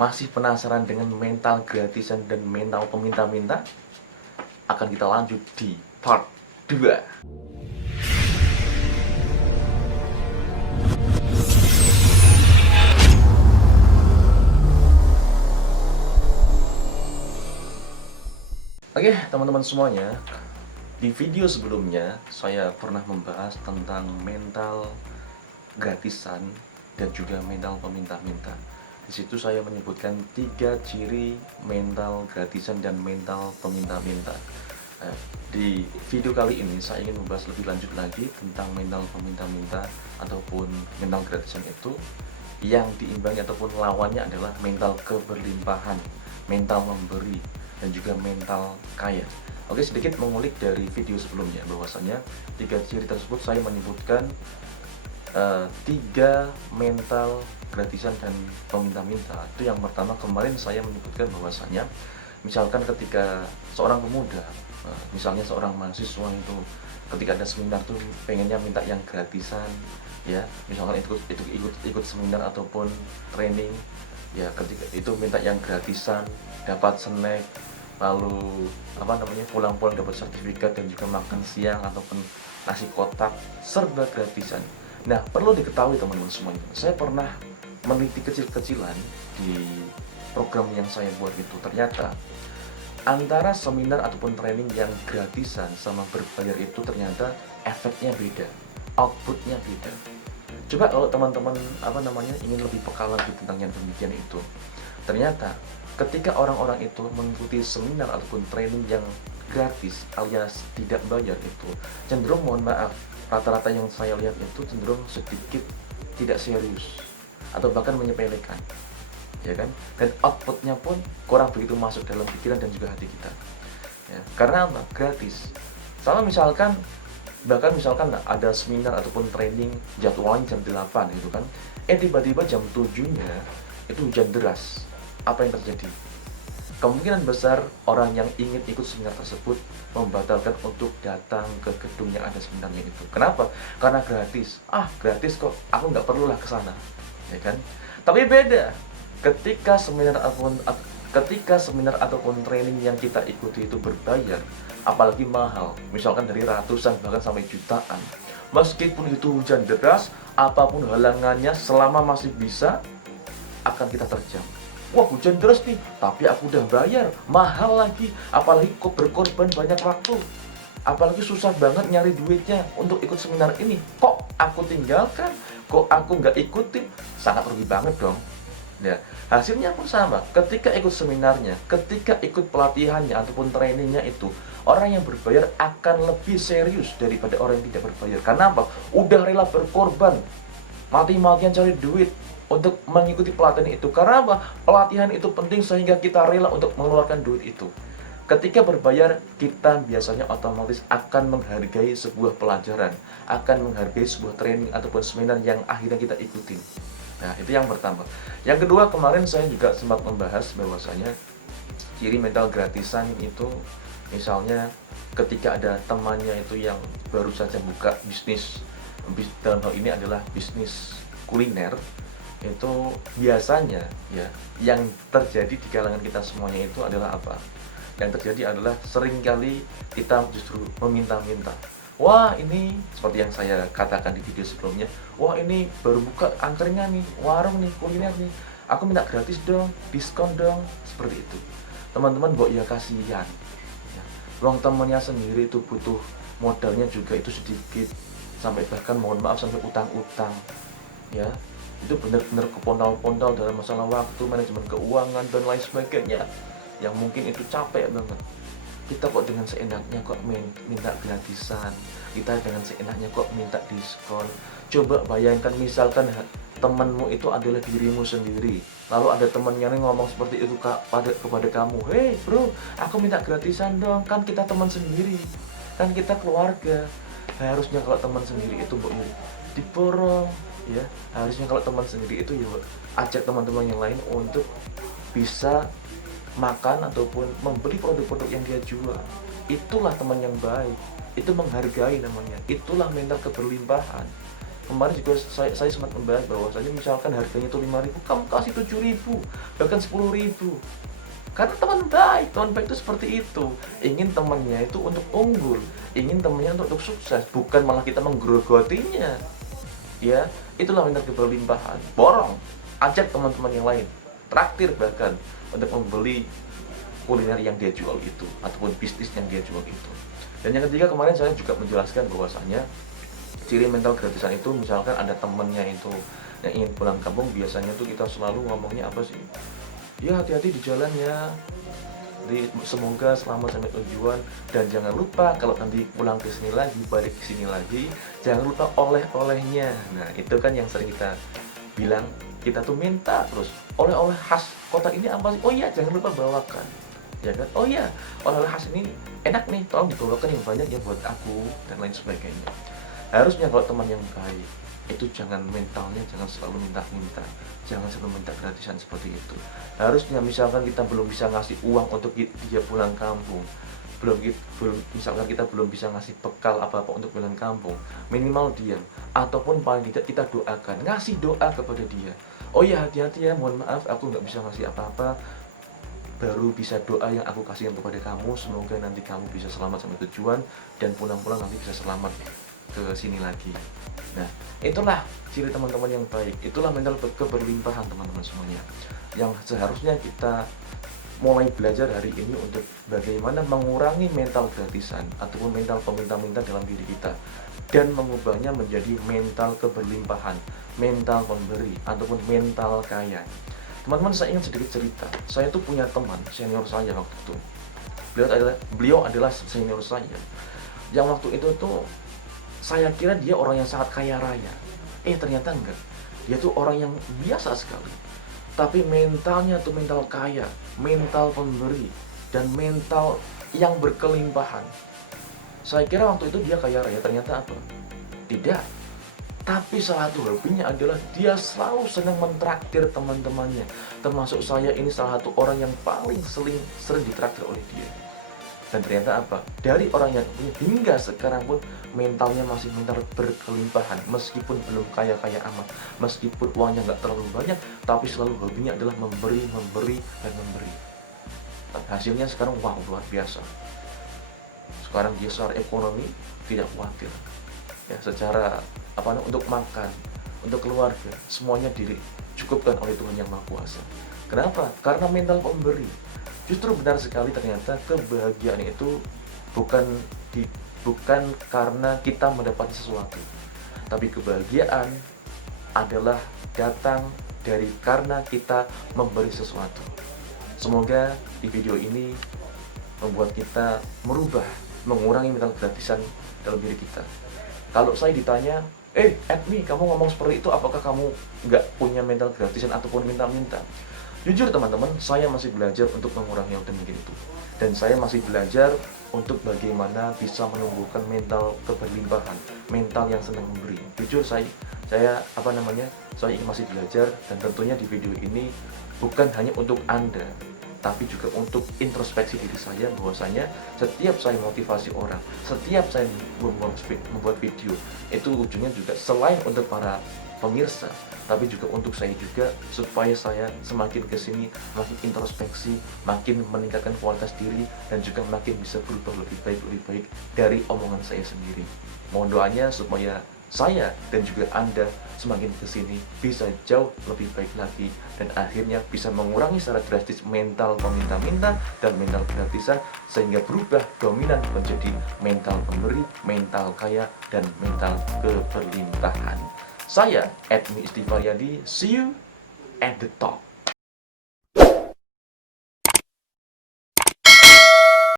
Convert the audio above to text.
Masih penasaran dengan mental gratisan dan mental peminta-minta? Akan kita lanjut di part 2. Oke, teman-teman semuanya, di video sebelumnya saya pernah membahas tentang mental gratisan dan juga mental peminta-minta. Di situ saya menyebutkan 3 ciri mental gratisan dan mental peminta-minta. Di video kali ini saya ingin membahas lebih lanjut lagi tentang mental peminta-minta ataupun mental gratisan itu, yang diimbangi ataupun lawannya adalah mental keberlimpahan, mental memberi, dan juga mental kaya. Oke, sedikit mengulik dari video sebelumnya bahwasanya 3 ciri tersebut saya menyebutkan 3 mental gratisan dan peminta-minta. Itu yang pertama, kemarin saya menyebutkan bahwasanya misalkan ketika seorang pemuda, misalnya seorang mahasiswa itu ketika ada seminar tuh pengennya minta yang gratisan, ya misalkan ikut seminar ataupun training, ya ketika itu minta yang gratisan, dapat snack, lalu pulang-pulang dapat sertifikat dan juga makan siang ataupun nasi kotak serba gratisan. Nah, perlu diketahui teman-teman semuanya, saya pernah meneliti kecil-kecilan di program yang saya buat itu. Ternyata antara seminar ataupun training yang gratisan sama berbayar itu ternyata efeknya beda, outputnya beda. Coba kalau teman-teman ingin lebih peka lagi tentang yang demikian itu, ternyata ketika orang-orang itu mengikuti seminar ataupun training yang gratis alias tidak bayar itu cenderung, mohon maaf, rata-rata yang saya lihat itu cenderung sedikit tidak serius atau bahkan menyepelekan, ya kan? Dan outputnya pun kurang begitu masuk dalam pikiran dan juga hati kita, ya. Karena apa? Gratis. Sama misalkan ada seminar ataupun training jadwalnya jam 8 gitu kan, tiba-tiba jam 7-nya itu hujan deras. Apa yang terjadi? Kemungkinan besar orang yang ingin ikut seminar tersebut membatalkan untuk datang ke gedung yang ada seminarnya itu. Kenapa? Karena gratis. Gratis kok, aku nggak perlulah ke sana, ya kan? Tapi beda ketika seminar ataupun training yang kita ikuti itu berbayar, apalagi mahal, misalkan dari ratusan bahkan sampai jutaan. Meskipun itu hujan deras, apapun halangannya, selama masih bisa, akan kita terjang. Wah, hujan deras nih, tapi aku udah bayar, mahal lagi, apalagi kok berkorban banyak waktu, apalagi susah banget nyari duitnya untuk ikut seminar ini, kok aku tinggalkan, kok aku nggak ikutin, sangat rugi banget dong. Ya, hasilnya pun sama. Ketika ikut seminarnya, ketika ikut pelatihannya ataupun trainingnya itu, orang yang berbayar akan lebih serius daripada orang yang tidak berbayar. Karena apa? Udah rela berkorban, mati-matian cari duit untuk mengikuti pelatihan itu. Karena apa? Pelatihan itu penting sehingga kita rela untuk mengeluarkan duit itu. Ketika berbayar, kita biasanya otomatis akan menghargai sebuah pelajaran, akan menghargai sebuah training ataupun seminar yang akhirnya kita ikuti. Nah, itu yang pertama. Yang kedua, kemarin saya juga sempat membahas bahwasanya ciri mental gratisan itu, misalnya ketika ada temannya itu yang baru saja buka bisnis, dalam hal ini adalah bisnis kuliner, itu biasanya ya yang terjadi di kalangan kita semuanya itu adalah apa? Yang terjadi adalah seringkali kita justru meminta-minta. Wah, ini seperti yang saya katakan di video sebelumnya, wah ini baru buka angkringan nih, warung nih, kuliner nih, aku minta gratis dong, diskon dong, seperti itu. Teman-teman, kok ya kasihan ya. Uang temannya sendiri itu butuh modalnya juga itu sedikit, sampai bahkan mohon maaf sampai utang-utang, ya. Itu benar-benar kepondal-pondal dalam masalah waktu, manajemen keuangan dan lain sebagainya, yang mungkin itu capek banget. Kita kok dengan seenaknya kok minta gratisan, kita dengan seenaknya kok minta diskon. Coba bayangkan misalkan temanmu itu adalah dirimu sendiri, lalu ada temannya nih ngomong seperti itu kepada kamu, "Hei bro, aku minta gratisan dong, kan kita teman sendiri, kan kita keluarga." Harusnya kalau teman sendiri itu diborong, ya. Harusnya kalau teman sendiri itu ya ajak teman-teman yang lain untuk bisa makan ataupun membeli produk-produk yang dia jual. Itulah teman yang baik, itu menghargai namanya, itulah mental keberlimpahan, kemarin juga saya sempat membahas bahwasanya misalkan harganya itu 5.000, kamu kasih 7.000, bahkan 10.000. Karena teman baik itu seperti itu. Ingin temannya itu untuk unggul, ingin temannya untuk sukses, bukan malah kita menggerogotinya. Ya, itulah mental keberlimpahan. Borong, ajak teman-teman yang lain, traktir bahkan untuk membeli kuliner yang dia jual itu ataupun bisnis yang dia jual itu. Dan yang ketiga, kemarin saya juga menjelaskan bahwasanya ciri mental gratisan itu, misalkan ada temennya itu yang ingin pulang kampung, biasanya tuh kita selalu ngomongnya apa sih? Ya, hati-hati di jalan ya, semoga selamat sampai tujuan, dan jangan lupa kalau nanti pulang ke sini lagi, balik ke sini lagi, jangan lupa oleh-olehnya. Nah, itu kan yang sering kita bilang, kita tuh minta terus oleh-oleh khas kota ini apa sih? Oh iya, jangan lupa bawakan, ya kan? Oh iya, oleh-oleh khas ini enak nih, tolong dibawakan yang banyak ya buat aku, dan lain sebagainya. Harusnya kalau teman yang baik itu jangan mentalnya jangan selalu minta-minta, jangan selalu minta gratisan seperti itu. Harusnya misalkan kita belum bisa ngasih uang untuk dia pulang kampung, misalkan kita belum bisa ngasih bekal apa-apa untuk pulang kampung, minimal diam, ataupun paling tidak kita doakan, ngasih doa kepada dia. Oh ya, hati-hati ya, mohon maaf aku nggak bisa ngasih apa-apa, baru bisa doa yang aku kasihkan kepada kamu, semoga nanti kamu bisa selamat sampai tujuan dan pulang-pulang nanti bisa selamat ke sini lagi. Nah, itulah ciri teman-teman yang baik, itulah mental keberlimpahan teman-teman semuanya, yang seharusnya kita mulai belajar hari ini untuk bagaimana mengurangi mental gratisan ataupun mental peminta-minta dalam diri kita, dan mengubahnya menjadi mental keberlimpahan, mental pemberi, ataupun mental kaya. Teman-teman, saya ingin sedikit cerita. Saya tuh punya teman senior saya waktu itu. Beliau adalah senior saya, yang waktu itu tuh saya kira dia orang yang sangat kaya raya. Ternyata enggak. Dia tuh orang yang biasa sekali. Tapi mentalnya tuh mental kaya, mental pemberi, dan mental yang berkelimpahan. Saya kira waktu itu dia kaya raya, ternyata apa? Tidak. Tapi salah satu hobinya adalah dia selalu senang mentraktir teman-temannya. Termasuk saya ini salah satu orang yang paling sering ditraktir oleh dia. Dan ternyata apa? Dari orang yang punya hingga sekarang pun mentalnya masih mental berkelimpahan, meskipun belum kaya-kaya amat, meskipun uangnya nggak terlalu banyak, tapi selalu hobinya adalah memberi, dan memberi. Dan hasilnya sekarang wow, luar biasa. Sekarang dia secara ekonomi tidak khawatir. Ya, secara untuk makan, untuk keluarga, semuanya dicukupkan oleh Tuhan Yang Maha Kuasa. Kenapa? Karena mental pemberi. Justru benar sekali, ternyata kebahagiaan itu bukan karena kita mendapatkan sesuatu, tapi kebahagiaan adalah datang dari karena kita memberi sesuatu. Semoga di video ini membuat kita merubah, mengurangi mental gratisan dalam diri kita. Kalau saya ditanya, Edmi, kamu ngomong seperti itu, apakah kamu nggak punya mental gratisan ataupun minta-minta? Jujur teman-teman, saya masih belajar untuk mengurangi yang demikian itu. Dan saya masih belajar untuk bagaimana bisa menumbuhkan mental keberlimpahan, mental yang senang memberi. Jujur saya masih belajar, dan tentunya di video ini bukan hanya untuk Anda, tapi juga untuk introspeksi diri saya, bahwasanya setiap saya motivasi orang, setiap saya membuat video, itu ujungnya juga selain untuk para pemirsa, tapi juga untuk saya juga, supaya saya semakin kesini makin introspeksi, makin meningkatkan kualitas diri, dan juga makin bisa berubah lebih baik dari omongan saya sendiri. Mohon doanya supaya saya dan juga Anda semakin kesini bisa jauh lebih baik lagi, dan akhirnya bisa mengurangi secara drastis mental peminta-minta dan mental gratisan, sehingga berubah dominan menjadi mental pemberi, mental kaya, dan mental keberlimpahan. Saya Edmi Istifaryadi, see you at the top.